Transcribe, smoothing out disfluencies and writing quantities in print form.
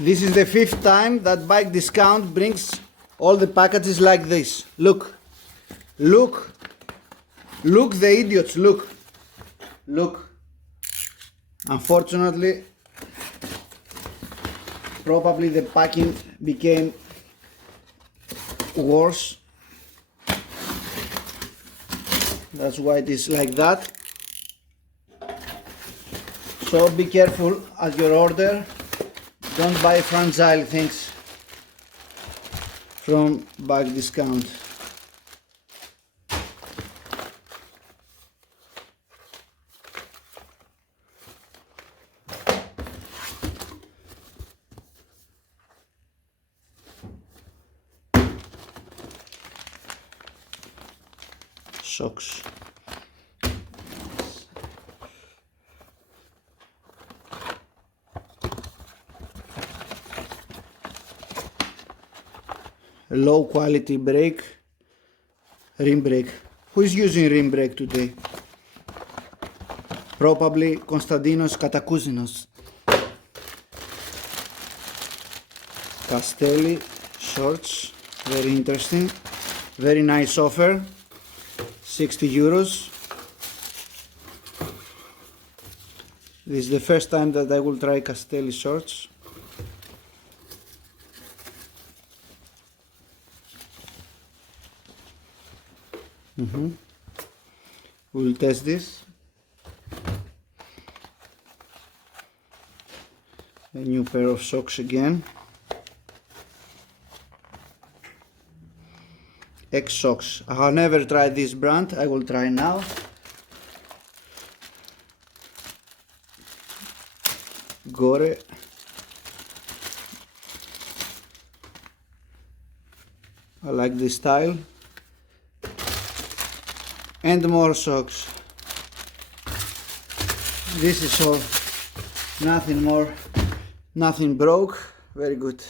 This is the 5th time that Bike Discount brings all the packages like this. Look, look, look, the idiots, look, look. Unfortunately, probably the packing became worse. That's why it is like that. So be careful at your order. Don't buy fragile things from Bike Discount. Socks. A low quality brake, rim brake. Who is using rim brake today? Probably Konstantinos Katakouzinos. Castelli shorts, very interesting, very nice offer, 60 euros. This is the first time that I will try Castelli shorts. We'll test this. A new pair of socks again. X socks. I have never tried this brand. I will try now. Gore. I like this style. And more socks. This is all. Nothing more. Nothing broke. Very good.